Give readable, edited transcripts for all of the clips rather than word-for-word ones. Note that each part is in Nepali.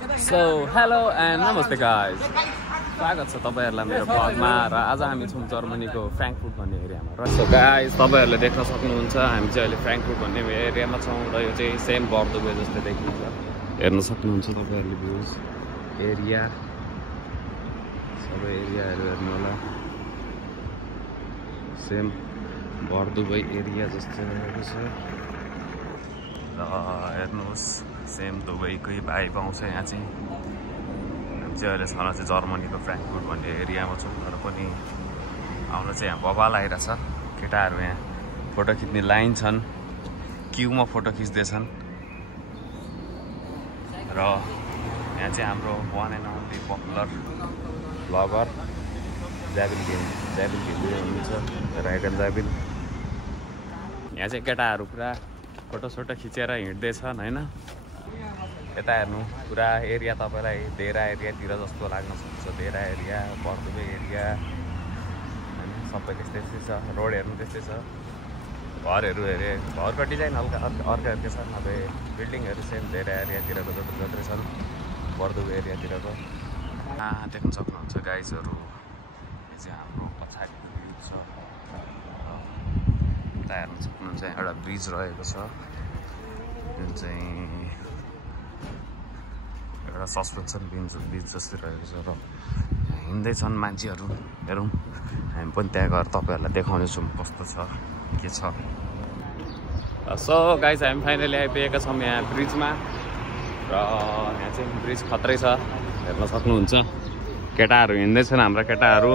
So, hello and namaste guys. स्वागत छ तपाईहरुलाई मेरो ब्लगमा र आज हामी छौं जर्मनीको फ्र्याङ्कफर्ट भन्ने एरियामा र सो गाइस तपाईहरुले देख्न सक्नुहुन्छ हामी चाहिँ अहिले फ्र्याङ्कफर्ट भन्ने एरियामा छौं र यो चाहिँ सेम बर्दुबे जस्तै देखिन्छ हेर्न सक्नुहुन्छ तपाईहरुले भ्यूज एरिया सबै एरियाहरु हेर्नु होला सेम बर्दुबे एरिया जस्तै रहेको छ र हेर्नुस् सेम दुबईकै भाइब आउँछ यहाँ चाहिँ अहिलेसम्म चाहिँ जर्मनीको फ्र्याङ्कफर्ट भन्ने एरियामा छौँ तर पनि आउन चाहिँ यहाँ बबाल आइरहेछ केटाहरू यहाँ फोटो खिच्ने लाइन छन् क्युमा फोटो खिच्दैछन् र यहाँ चाहिँ हाम्रो one and only popular blogger Jyabil Ghimire हुनुहुन्छ राइडन ज्याबिल यहाँ चाहिँ केटाहरू पुरा फोटोसोटो खिचेर हिँड्दैछन् होइन यता हेर्नु पुरा एरिया तपाईलाई देरा एरियातिर जस्तो लाग्न सक्छ देरा एरिया बर्दुबे एरिया हैन सबै त्यस्तै छ रोड हेर्नु त्यस्तै छ घरहरू हेरे घरको डिजाइन हल्का अर्कै छ नभए बिल्डिङहरू सेम देरा एरियातिरको जत्रै छन् बर्दुबे एरियातिरको देख्न सक्नुहुन्छ गाइजहरू यो चाहिँ हाम्रो पछाडि भ्यू छ यता हेर्न सक्नुहुन्छ एउटा ब्रिज रहेको छ जुन चाहिँ एउटा सस्पेन्सन ब्रिज जस्तै रहेको छ र हिँड्दैछन् मान्छेहरू हेरौँ हामी पनि त्यहाँ गएर तपाईँहरूलाई देखाउनेछौँ कस्तो छ के छ सो गाइस हामी फाइनली आइपुगेका छौँ यहाँ ब्रिजमा र यहाँ चाहिँ ब्रिज खत्रै छ हेर्न सक्नुहुन्छ केटाहरू हिँड्दैछन् हाम्रा केटाहरू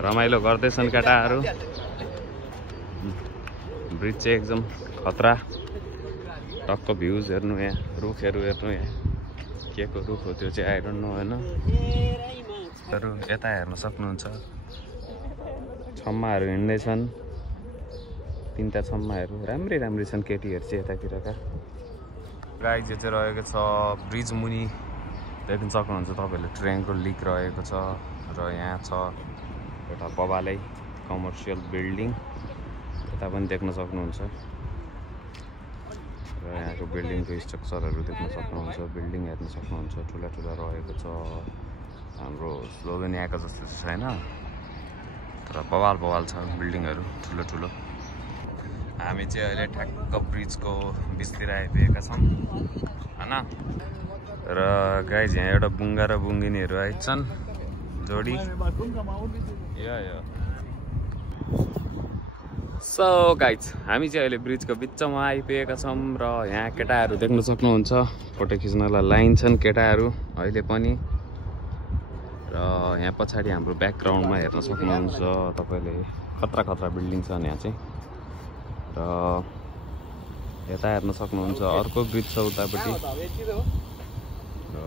रमाइलो गर्दैछन् केटाहरू ब्रिज चाहिँ एकदम खतरा टक्क भ्यूज हेर्नु यहाँ रुखहरू हेर्नु यहाँ के को रुख हो त्यो चाहिँ आई डोन्ट नो होइन अरू यता हेर्न सक्नुहुन्छ छम्माहरू हिँड्दैछन् तीनटा छम्माहरू राम्रै छन् केटीहरू चाहिँ यतातिरका गाइज यो चाहिँ रहेको छ ब्रिज मुनि देख्न सक्नुहुन्छ तपाईँहरूले ट्रेनको लिक रहेको छ र यहाँ छ एउटा बबालै कमर्सियल बिल्डिङ यता पनि देख्न सक्नुहुन्छ र यहाँको बिल्डिङको स्ट्रक्चरहरू देख्न सक्नुहुन्छ बिल्डिङ हेर्न सक्नुहुन्छ ठुला रहेको छ हाम्रो स्लोभेनियाको जस्तो चाहिँ छैन तर बवाल छ बिल्डिङहरू ठुलो हामी चाहिँ अहिले ठ्याक्क ब्रिजको बिचतिर आइपुगेका छौँ होइन र गाइज यहाँ एउटा बुङ्गा र बुङ्गिनीहरू आइछन् जोडी यो सो गाइज हामी चाहिँ अहिले ब्रिजको बिचमा आइपुगेका छौँ र यहाँ केटाहरू देख्न सक्नुहुन्छ फोटो खिच्नलाई लाइन छन् केटाहरू अहिले पनि र यहाँ पछाडि हाम्रो ब्याकग्राउन्डमा हेर्न सक्नुहुन्छ तपाईँले खतरा बिल्डिङ छन् यहाँ चाहिँ र यता हेर्न सक्नुहुन्छ अर्को ब्रिज छ उतापट्टि र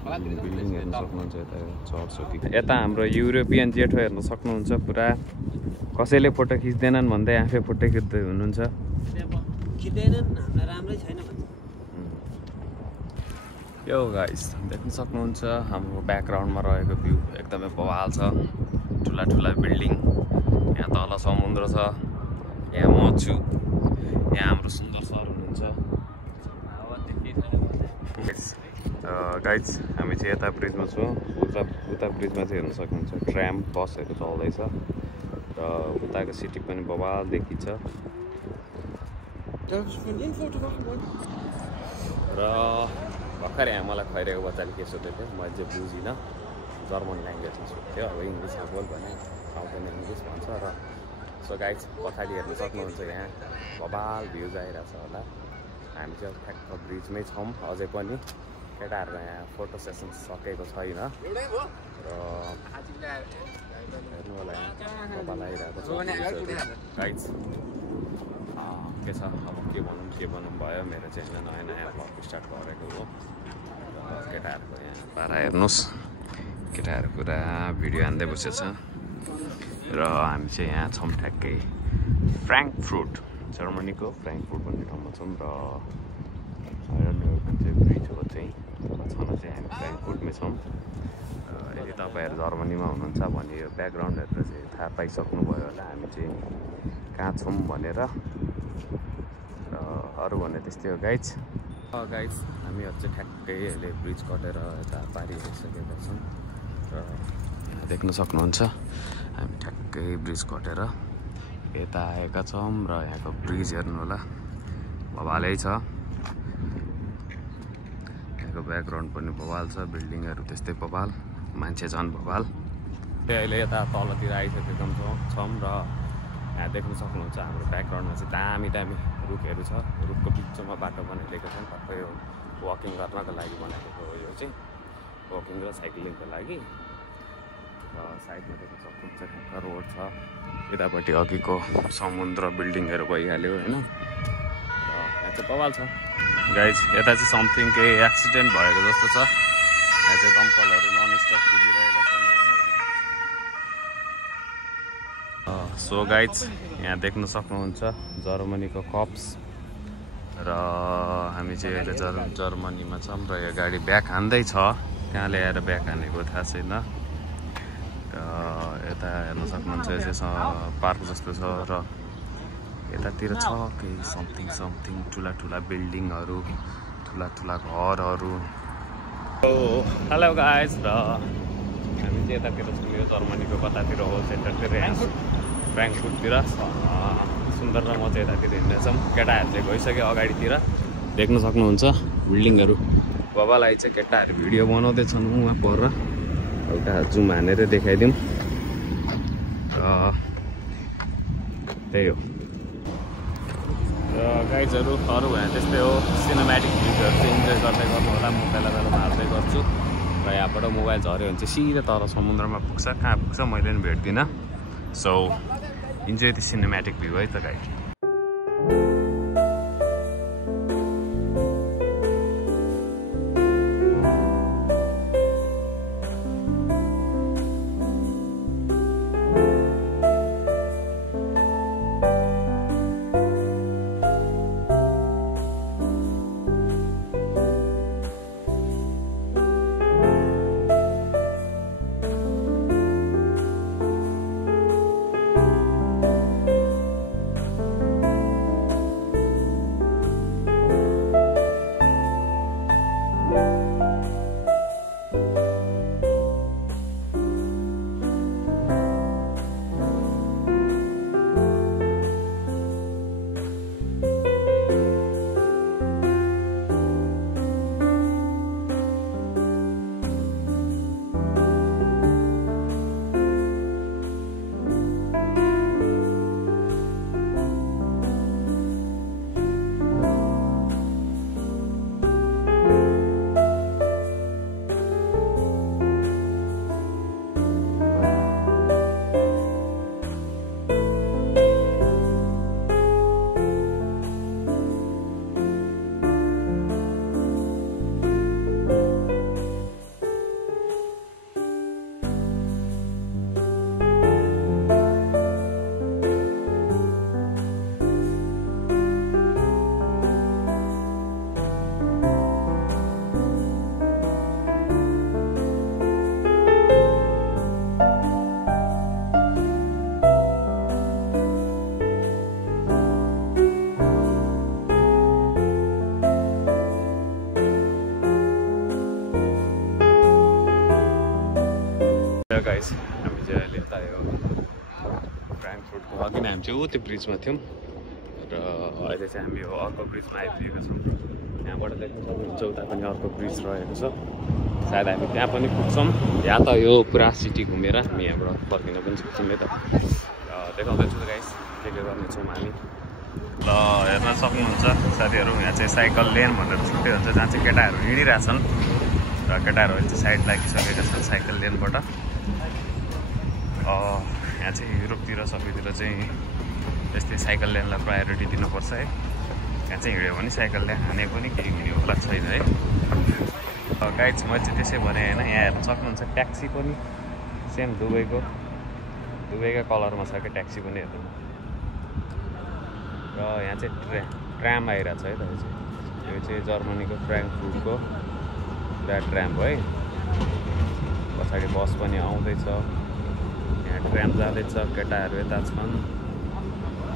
बिल्डिङ हेर्न सक्नुहुन्छ यता चर्च हो यता हाम्रो युरोपियन जेठो हेर्न सक्नुहुन्छ पुरा कसैले फोटो खिच्दैनन् भन्दै आफै फोटो खिच्दै हुनुहुन्छ यो गाइस देख्न सक्नुहुन्छ हाम्रो ब्याकग्राउन्डमा रहेको भ्यू एकदमै बवाल छ ठुला बिल्डिङ यहाँ तल समुद्र छ यहाँ म छु यहाँ हाम्रो सुन्दर सर हुनुहुन्छ गाइज हामी चाहिँ यता ब्रिजमा छौँ उता ब्रिजमा चाहिँ हेर्न सक्नुहुन्छ ट्राम बसहरू चल्दैछ र उताको सिटी पनि बवाल देखिन्छ र भर्खर यहाँ मलाई खुवाइरहेको बच्चाले के सोध्दै थियो मैले चाहिँ बुझिनँ जर्मन ल्याङ्ग्वेजमा सोध्थ्यो अब इङ्ग्लिसमा बोल भने आउँदैन इङ्ग्लिस भन्छ र सो गाइज पछाडि हेर्न सक्नुहुन्छ यहाँ बवाल भ्युज आइरहेछ होला हामी चाहिँ ठ्याक्क ब्रिजमै छौँ अझै पनि केटाहरूको यहाँ फोटो सेसन सकेको छैन र हेर्नु होला यहाँ बबाल आइरहेको छ गाइज के छ अब के भनौँ भयो मेरो च्यानल नयाँ ब्लग स्टार्ट गरेको हो र केटाहरूको यहाँ पारा हेर्नुहोस् केटाहरू पुरा भिडियो हान्दै बसेको छ र हामी चाहिँ यहाँ छौँ ठ्याक्कै फ्र्याङ्कफर्ट जर्मनीको फ्र्याङ्कफर्ट भन्ने ठाउँमा छौँ र जुन चाहिँ ब्रिज हो चाहिँ छन चाहिँ हामी फ्र्याङ्कफर्टमै छौँ यदि तपाईँहरू जर्मनीमा हुनुहुन्छ भने यो ब्याकग्राउन्डहरू चाहिँ थाहा पाइसक्नुभयो होला हामी चाहिँ कहाँ छौँ भनेर र अरू भने त्यस्तै हो गाइज गाइस हामीहरू चाहिँ ठ्याक्कै अहिले ब्रिज कटेर यता पारी आइसकेका छौँ र यहाँ देख्न सक्नुहुन्छ हामी ठ्याक्कै ब्रिज कटेर यता आएका छौँ र यहाँको ब्रिज हेर्नु होला बवालै छ। यहाँको ब्याकग्राउन्ड पनि बवाल छ, बिल्डिङहरू त्यस्तै बवाल, मान्छे झन् बवाल। अहिले यता तलतिर आइसकेका छौँ र यहाँ देख्न सक्नुहुन्छ हाम्रो ब्याकग्राउन्डमा चाहिँ दामी दामी रुखहरू छ। रुखको बिचमा बाटो बनाइदिएको छन्, टक्कै यो वकिङ गर्नको लागि बनाएको हो। यो चाहिँ वकिङ र साइक्लिङको लागि। र साइडमा देख्न सक्नुहुन्छ ठ्याक्क रोड छ, यतापट्टि अघिको समुद्र बिल्डिङहरू भइहाल्यो होइन। र यहाँ चाहिँ बवाल छ गाइज। यता चाहिँ समथिङ केही एक्सिडेन्ट भएको जस्तो छ। यहाँ चाहिँ दमकलहरू ननस्टप कुदिरहेका छन् होइन। सो गाइज यहाँ देख्न सक्नुहुन्छ जर्मनीको कप्स र हामी चाहिँ अहिले जर्मनीमा छौँ र यो गाडी ब्याक हान्दैछ। कहाँ ल्याएर ब्याक हानेको थाहा छैन। र यता हेर्न सक्नुहुन्छ यसो पार्क जस्तो छ र यतातिर छ केही समथिङ ठुला ठुला बिल्डिङहरू, ठुला ठुला घरहरू। हेलो गाइज, र हामी चाहिँ यतातिर छौँ यो जर्मनीको कतातिर हो सेन्टरतिर, यहाँ फ्र्याङ्कफुर्टतिर। सुन्दर र म चाहिँ यतातिर हिँड्दैछौँ। केटाहरू चाहिँ गइसक्यो अगाडितिर, देख्न सक्नुहुन्छ बिल्डिङहरू बबालाई चाहिँ केटाहरू भिडियो बनाउँदैछन् उहाँ पर। एउटा जुम हानेर देखाइदिउँ र त्यही हो। र गाइजहरू अरू भने त्यस्तै हो, सिनेमेटिक भिडियोहरू चाहिँ इन्जोय गर्दै गर्नु होला। म बेला बेलामा हाल्दै गर्छु र यहाँबाट मोबाइल झऱ्यो भने चाहिँ सिधै तल समुद्रमा पुग्छ। कहाँ पुग्छ मैले पनि भेट्दिनँ। So enjoy the cinematic view है त गाइज। गाइस हामी चाहिँ अहिले यता यो फ्र्याङ्कफुर्टको अघि नै हामी चाहिँ त्यो ब्रिजमा थियौँ र अहिले चाहिँ हामी यो अर्को ब्रिजमा आइपुगेका छौँ। यहाँबाट देख्न सक्नुहुन्छ उता पनि अर्को ब्रिज रहेको छ। सायद हामी त्यहाँ पनि पुग्छौँ या त यो पुरा सिटी घुमेर हामी यहाँबाट फर्किन पनि सक्छौँ। यता देखाउँदैछु गाइस के गर्नेछौँ हामी। ल हेर्न सक्नुहुन्छ साथीहरू, यहाँ चाहिँ साइकल लेन भनेर छुट्टै हुन्छ जहाँ चाहिँ केटाहरू हिँडिरहेछन् र केटाहरू अहिले चाहिँ साइड लागिसकेका छन् साइकल लेनबाट। यहाँ चाहिँ युरोपतिर सबैतिर चाहिँ त्यस्तै साइकल लेनलाई प्रायोरिटी दिनुपर्छ है। यहाँ चाहिँ हिँड्यो भने साइकल लेन हाने पनि केही हुने होला छैन है। गाइज मैले चाहिँ त्यसै भने होइन, यहाँ हेर्न सक्नुहुन्छ ट्याक्सी पनि सेम दुबईका कलरमा छ क्या ट्याक्सी पनि हेर्नु। र यहाँ चाहिँ ट्राम आइरहेको छ है त। यो चाहिँ जर्मनीको फ्र्याङ्कफुर्टको ट्राम हो है। पछाडि बस पनि आउँदैछ, यहाँ ट्राम जाँदैछ, केटाहरू यता छन्।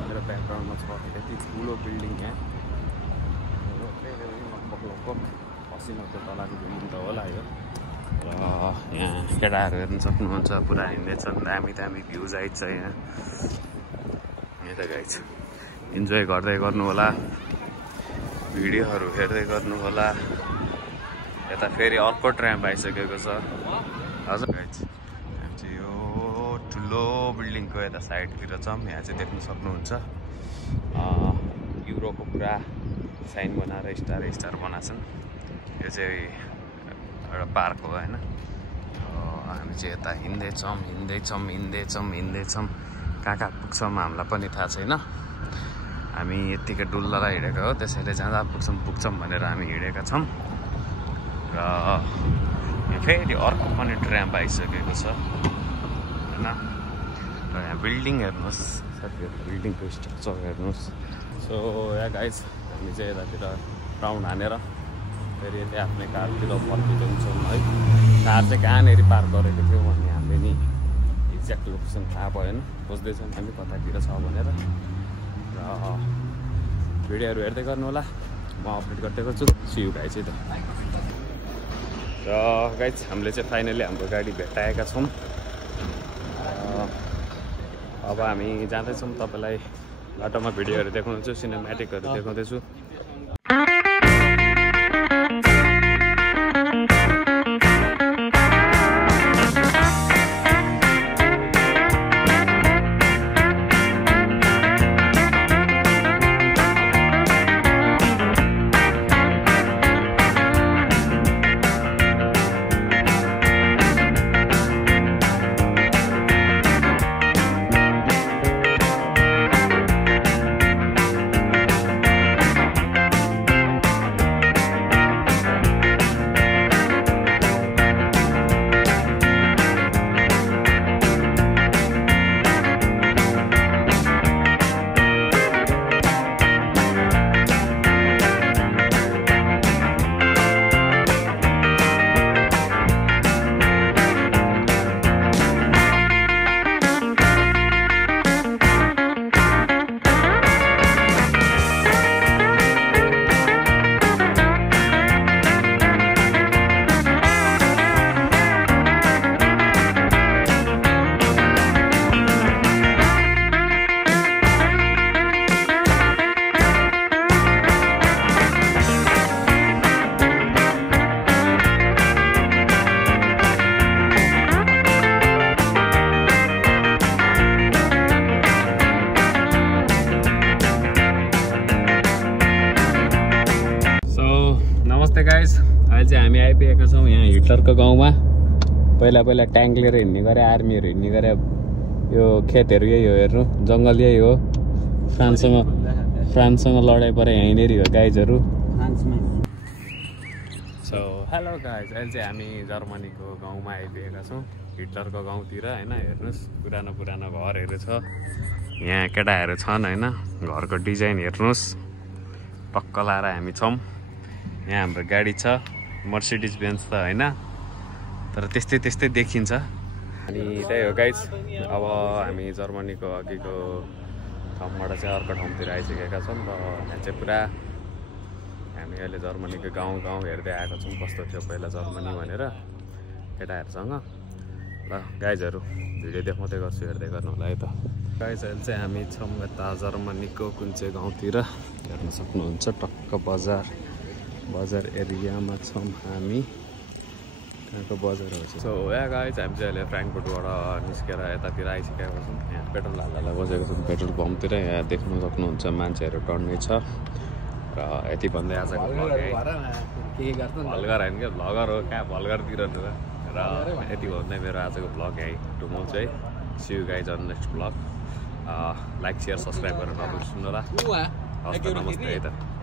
मेरो ब्याकग्राउन्डमा छ यति ठुलो बिल्डिङ यहाँ पसिनाको तलको भ्यू त होला यो र यहाँ केटाहरू हेर्न सक्नुहुन्छ पुरा हिँड्दैछन् दामी दामी भ्युज आइछ यहाँ त गाइज इन्जोय गर्दै गर्नु होला भिडियोहरू हेर्दै गर्नु होला यता फेरि अर्को ट्र्याम्प आइसकेको छ हजुर गाइज हामी चाहिँ यो ठुलो बिल्डिङको यता साइडतिर छौँ यहाँ चाहिँ देख्न सक्नुहुन्छ युरोको पुरा साइन बनाएर स्टार बनाछन् यो चाहिँ एउटा पार्क हो होइन हामी चाहिँ यता हिँड्दैछौँ कहाँ पुग्छौँ हामीलाई पनि थाहा छैन हामी यत्तिकै डुल्ललाई हिँडेको हो त्यसैले जाँदा पुग्छौँ भनेर हामी हिँडेका छौँ र यहाँ फेरि अर्को पनि ट्र्याम्प आइसकेको छ होइन र यहाँ बिल्डिङ हेर्नुहोस् साथीहरू बिल्डिङको स्ट्रक्चर हेर्नुहोस् सो यहाँ गाइज हामी चाहिँ यतातिर राउन्ड हानेर फेरि यतै आफ्नै कारतिर फर्किँदै हुन्छौँ है कार चाहिँ कहाँनिर पार्क गरेको थियो भन्ने हामीले नि एक्ज्याक्ट लोकेसन थाहा भएन खोज्दैछौँ हामी कतातिर छ भनेर र भिडियोहरू हेर्दै गर्नु होला म अपडेट गर्दै गर्छु सियु गाइज चाहिँ त र गाइज हामीले चाहिँ फाइनली हाम्रो गाडी भेटाएका छौँ अब हामी जाँदैछौँ तपाईँलाई बाटोमा भिडियोहरू देखाउँछु सिनेमेटिकहरू देखाउँदैछु गाइस अहिले चाहिँ हामी आइपुगेका छौँ यहाँ हिटलरको गाउँमा पहिला ट्याङ्क लिएर हिँड्ने गरे आर्मीहरू हिँड्ने गरे यो खेतहरू यही हो हेर्नु जङ्गल यही हो फ्रान्ससँग लडाइँ परे यहीँनिर हो गाइजहरू सो हेलो गाइज अहिले चाहिँ हामी जर्मनीको गाउँमा आइपुगेका छौँ हिटलरको गाउँतिर होइन हेर्नुहोस् पुरानो घरहरू छ यहाँ केटाहरू छन् होइन घरको डिजाइन हेर्नुहोस् टक्क लाएर हामी छौँ यहाँ हाम्रो गाडी छ मर्सिडिज बेन्ज त होइन तर त्यस्तै देखिन्छ अनि त्यही हो गाइज अब हामी जर्मनीको अघिको ठाउँबाट चाहिँ अर्को ठाउँतिर आइसकेका छौँ र यहाँ चाहिँ पुरा हामी अहिले जर्मनीको गाउँ हेर्दै आएको छौँ कस्तो थियो पहिला जर्मनी भनेर केटाहरूसँग ल गाइजहरू भिडियो देखाउँदै गर्छु हेर्दै गर्नु होला है त गाइज अहिले चाहिँ हामी छौँ यता जर्मनीको कुन चाहिँ गाउँतिर हेर्न सक्नुहुन्छ टक्क बजार एरियामा छौँ हामी त्यहाँको बजारहरू छ सो यहाँ गाइज हामी चाहिँ अहिले फ्रेङ्कफर्टबाट निस्केर यतातिर आइसकेको छौँ यहाँ पेट्रोल हाल्दा बसेको छौँ पेट्रोल पम्पतिर यहाँ देख्नु सक्नुहुन्छ मान्छेहरू टर्नै छ र यति भन्दै आजको भलगर होइन क्या भ्लगर हो कहाँ भलगरतिर र यति भन्दै मेरो आजको भ्लग यहीँ टुमाउँछु है see you guys on next vlog like share subscribe गरेर नबिर्सनु होला हस् त नमस्ते है त